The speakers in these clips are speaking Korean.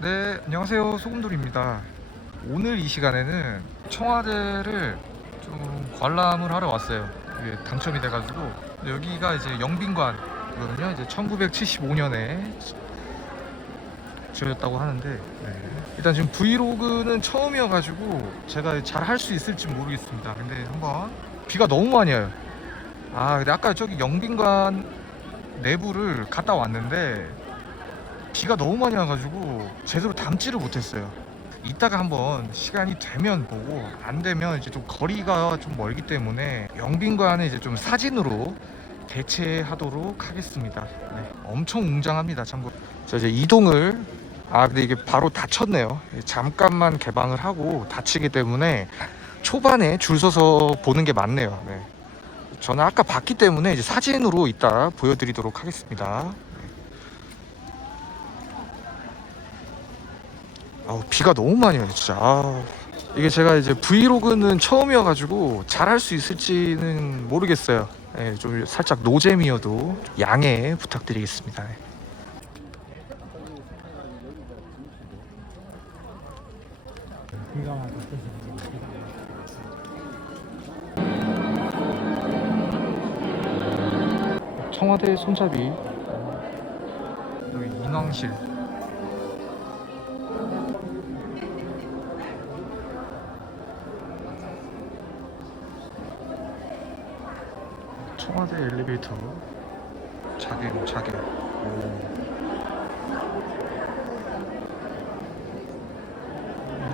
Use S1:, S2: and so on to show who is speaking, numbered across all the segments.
S1: 네, 안녕하세요. 소금돌입니다. 오늘 이 시간에는 청와대를 좀 관람을 하러 왔어요. 이게 당첨이 돼가지고 여기가 이제 영빈관이거든요. 이제 1975년에 지어졌다고 하는데 네. 일단 지금 브이로그는 처음이어가지고 제가 잘 할 수 있을지 모르겠습니다. 근데 한번 비가 너무 많이 와요. 아, 근데 아까 저기 영빈관 내부를 갔다 왔는데 비가 너무 많이 와가지고 제대로 담지를 못했어요. 이따가 한번 시간이 되면 보고 안 되면 이제 좀 거리가 좀 멀기 때문에 영빈관은 이제 좀 사진으로 대체하도록 하겠습니다. 네, 엄청 웅장합니다. 참고 저 이제 이동을 아 근데 이게 바로 닫혔네요. 잠깐만 개방을 하고 닫히기 때문에 초반에 줄 서서 보는 게 맞네요. 네. 저는 아까 봤기 때문에 이제 사진으로 이따 보여드리도록 하겠습니다. 아우 비가 너무 많이 와요 진짜. 아, 이게 제가 이제 브이로그는 처음이어가지고 잘할 수 있을지는 모르겠어요. 예, 좀 살짝 노잼이어도 양해 부탁드리겠습니다. 예. 청와대 손잡이. 여기 인왕실 청와대 엘리베이터. 자객 자객 오.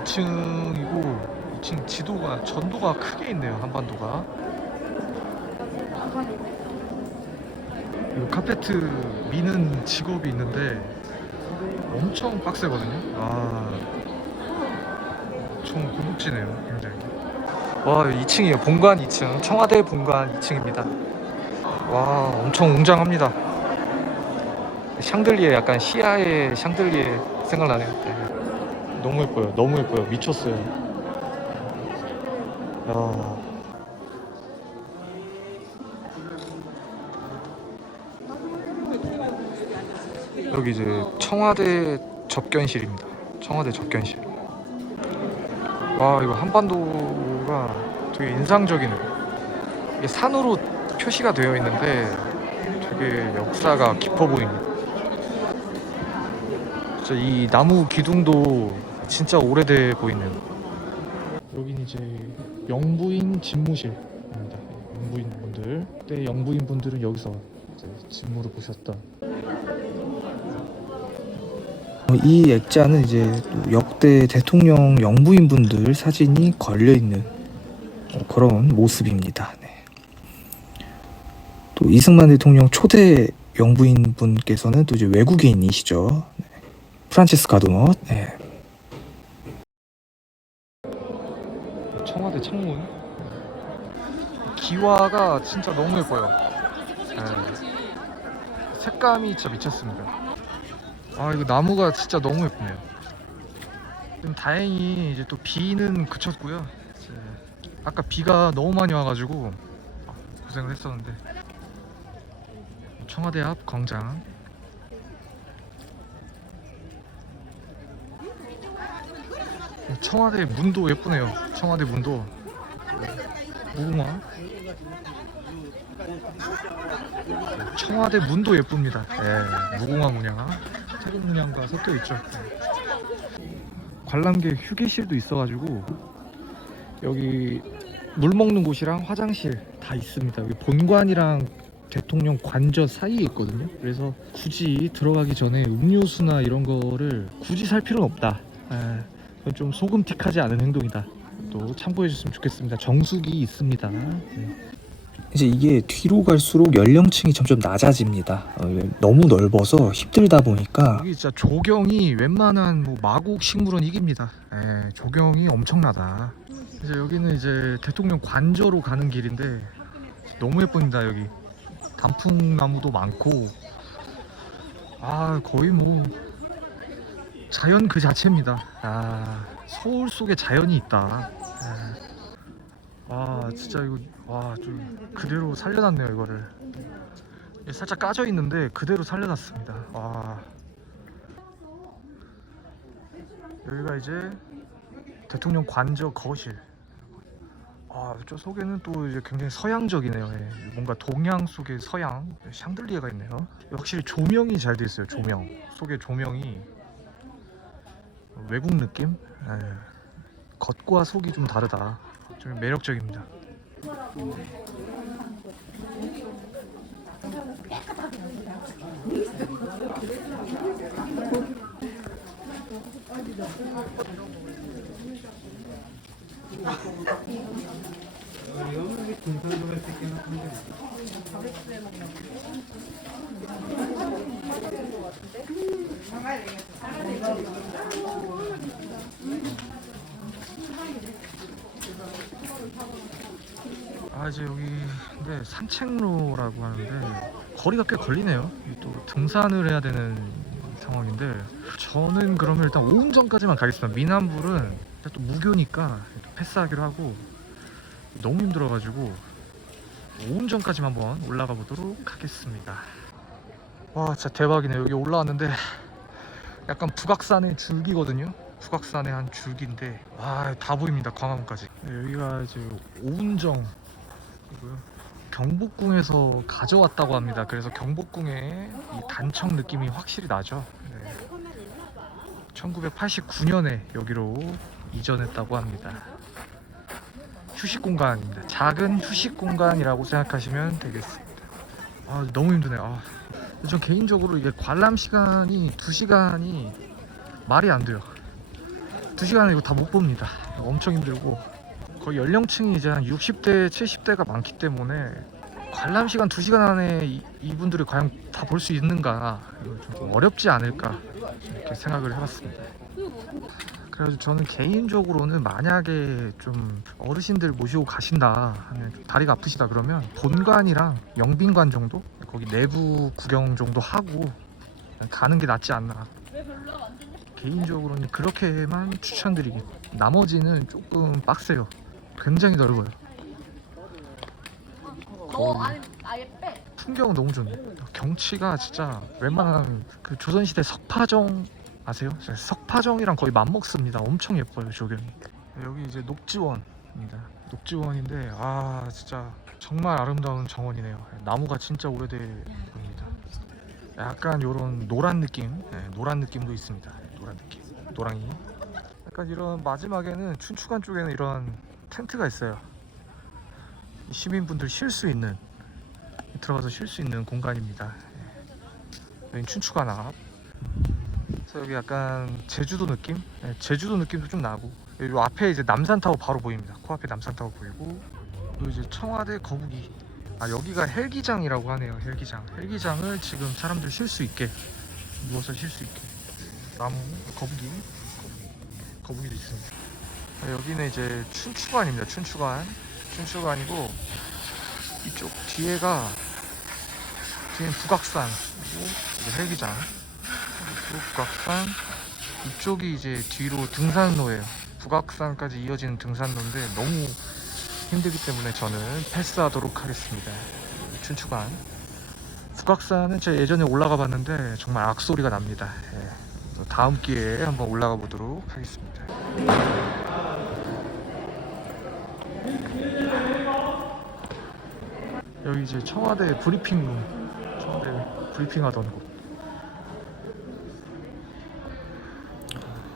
S1: 2층이고 2층 지도가 전도가 크게 있네요 한반도가. 이 카페트 미는 직업이 있는데 엄청 빡세거든요. 아. 엄청 고급지네요 굉장히. 와 2층이에요. 본관 2층. 청와대 본관 2층입니다 와 엄청 웅장합니다. 샹들리에 약간 시야의 샹들리에 생각나네요. 네. 너무 예뻐요. 너무 예뻐요. 미쳤어요. 야. 여기 이제 청와대 접견실입니다. 청와대 접견실. 와 이거 한반도가 되게 인상적이네요. 이게 산으로 표시가 되어 있는데 되게 역사가 깊어 보입니다. 진짜 이 나무 기둥도 진짜 오래돼 보이는. 여긴 이제 영부인 집무실입니다. 영부인 분들. 그때 영부인 분들은 여기서 집무를 보셨다.
S2: 어, 이 액자는 이제 또 역대 대통령 영부인 분들 사진이 걸려 있는 어, 그런 모습입니다. 네. 또 이승만 대통령 초대 영부인 분께서는 또 이제 외국인이시죠. 네. 프란체스 가도넛. 네.
S1: 청와대 창문. 기와가 진짜 너무 예뻐요. 네. 색감이 진짜 미쳤습니다. 아 이거 나무가 진짜 너무 예쁘네요. 좀 다행히 이제 또 비는 그쳤고요. 아까 비가 너무 많이 와가지고 고생을 했었는데 청와대 앞 광장. 청와대 문도 예쁘네요. 청와대 문도 무궁화. 청와대 문도 예쁩니다. 예, 무궁화 문양, 태국 문양과 섞여 있죠. 관람객 휴게실도 있어가지고 여기 물 먹는 곳이랑 화장실 다 있습니다. 여기 본관이랑 대통령 관저 사이에 있거든요. 그래서 굳이 들어가기 전에 음료수나 이런 거를 굳이 살 필요는 없다. 예, 그건 좀 소금틱하지 않은 행동이다. 또 참고해 줬으면 좋겠습니다. 정수기 있습니다. 네.
S2: 이제 이게 뒤로 갈수록 연령층이 점점 낮아집니다. 어, 너무 넓어서 힘들다 보니까
S1: 여기 진짜 조경이 웬만한 뭐 마곡 식물원 이깁니다. 예, 조경이 엄청나다. 이제 여기는 이제 대통령 관저로 가는 길인데 너무 예쁩니다 여기. 단풍나무도 많고 아 거의 뭐 자연 그 자체입니다. 아 서울 속에 자연이 있다. 예. 아 진짜 이거 와좀 그대로 살려놨네요 이거를. 살짝 까져 있는데 그대로 살려놨습니다. 와. 여기가 이제 대통령 관저 거실. 아, 저 속에는 또 이제 굉장히 서양적이네요. 예. 뭔가 동양 속의 서양 샹들리에가 있네요. 확실히 조명이 잘 돼 있어요. 조명 속에 조명이 외국 느낌. 예. 겉과 속이 좀 다르다. 좀 매력적입니다. 아 이제 여기 근데 산책로라고 하는데 거리가 꽤 걸리네요. 이또 등산을 해야 되는 상황인데 저는 그러면 일단 오운전까지만 가겠습니다. 미남불은 또 무교니까 또 패스하기로 하고 너무 힘들어가지고 오운전까지만 한번 올라가 보도록 하겠습니다. 와 진짜 대박이네 여기 올라왔는데 약간 북악산의 줄기거든요. 북악산의 한 줄기인데 와 다 보입니다 광화문까지. 네, 여기가 이제 오운정. 경복궁에서 가져왔다고 합니다. 그래서 경복궁의 이 단청 느낌이 확실히 나죠. 네. 1989년에 여기로 이전했다고 합니다. 휴식 공간입니다. 작은 휴식 공간이라고 생각하시면 되겠습니다. 아 너무 힘드네요. 아, 전 개인적으로 이게 관람 시간이 2 시간이 말이 안 돼요. 2 시간을 이거 다 못 봅니다. 엄청 힘들고 거의 연령층이 이제 한 60대, 70대가 많기 때문에 관람 시간 2시간 안에 이, 이분들이 과연 다 볼 수 있는가 좀 어렵지 않을까 이렇게 생각을 해봤습니다. 그래가지고 저는 개인적으로는 만약에 좀 어르신들 모시고 가신다 하면 좀 다리가 아프시다 그러면 본관이랑 영빈관 정도? 거기 내부 구경 정도 하고 가는 게 낫지 않나. 개인적으로는 그렇게만 추천드리긴. 나머지는 조금 빡세요. 굉장히 넓어요.
S3: 빼.
S1: 풍경은 너무 좋네. 경치가 진짜 웬만한 그 조선시대 석파정 아세요? 석파정이랑 거의 맞먹습니다. 엄청 예뻐요 조경이. 여기 이제 녹지원입니다. 녹지원인데 아 진짜 정말 아름다운 정원이네요. 나무가 진짜 오래돼 보입니다. 약간 요런 노란 느낌? 네, 노란 느낌도 있습니다. 노란 느낌. 노랑이. 약간 이런 마지막에는 춘추관 쪽에는 이런 텐트가 있어요. 이 시민분들 쉴 수 있는 들어가서 쉴 수 있는 공간입니다. 예. 여기 춘추관 앞 그래서 여기 약간 제주도 느낌? 예, 제주도 느낌도 좀 나고. 여기 요 앞에 이제 남산타워 바로 보입니다. 코앞에 남산타워 보이고. 또 이제 청와대 거북이. 아 여기가 헬기장이라고 하네요 헬기장. 헬기장을 지금 사람들 쉴 수 있게 누워서 쉴 수 있게. 나무 거북이 거북이. 거북이도 있습니다. 아, 여기는 이제 춘추관입니다 춘추관. 춘추관이고 이쪽. 뒤에가 뒤엔 북악산 그리고 이제 헬기장 그리고 북악산. 이쪽이 이제 뒤로 등산로예요. 북악산까지 이어지는 등산로인데 너무 힘들기 때문에 저는 패스하도록 하겠습니다. 춘추관. 북악산은 제가 예전에 올라가 봤는데 정말 악소리가 납니다. 예. 다음 기회에 한번 올라가 보도록 하겠습니다 여기 이제 청와대 브리핑룸 청와대 브리핑하던 곳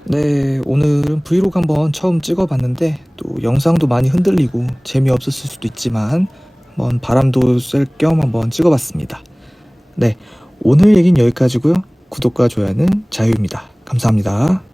S2: 네, 오늘은 브이로그 한번 처음 찍어봤는데 또 영상도 많이 흔들리고 재미없었을 수도 있지만 한번 바람도 쐴 겸 한번 찍어봤습니다. 네, 오늘 얘기는 여기까지고요. 구독과 좋아요는 자유입니다. 감사합니다.